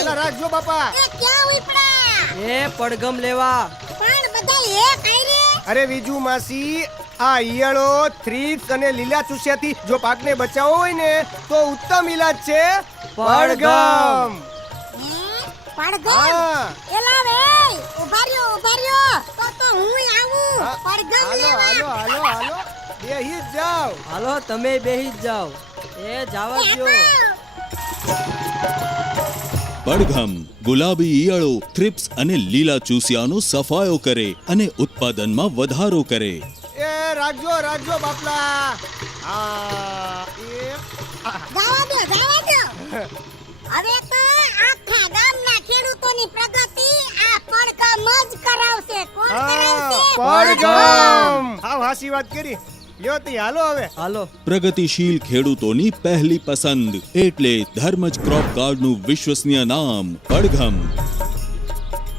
એલા રાખજો બાપા. એ ક્યાં ઉપડા? એ પડઘમ લેવા. પણ બધા એક આયરે. અરે વિજુ માસી, આ ઈયળો, થ્રીપ્સ અને લીલા ચૂસિયાથી જો પાકને બચાવવો હોય ને તો ઉત્તમ ઈલાજ છે પડઘમ. પડઘમ. હા. એલા રે ઉભા રહ્યો તો હું આવું પડઘમ હાલો લેવા. હાલો હાલો હાલો બેહી જ જાઓ. હાલો તમે બેહી જ જાઓ. એ જાવા દ્યો. પડઘમ ગુલાબી ઈયળો, થ્રિપ્સ અને લીલા ચૂસિયાનો સફાયો કરે અને ઉત્પાદનમાં વધારો કરે. એ રાખજો રાખજો બાપલા. જવા દો. હવે તો આખા ગામના ખેડૂતોની પ્રગતિ આ પડઘમ જ કરાવશે. કોણ કરાવશે? પડઘમ. હા હાસી વાત કરી. લ્યો તી હાલો હવે. હાલો. પ્રગતિશીલ ખેડૂતોની પહેલી પસંદ એટલે ધર્મજ ક્રોપ ગાર્ડનું વિશ્વસનીય નામ પડઘમ.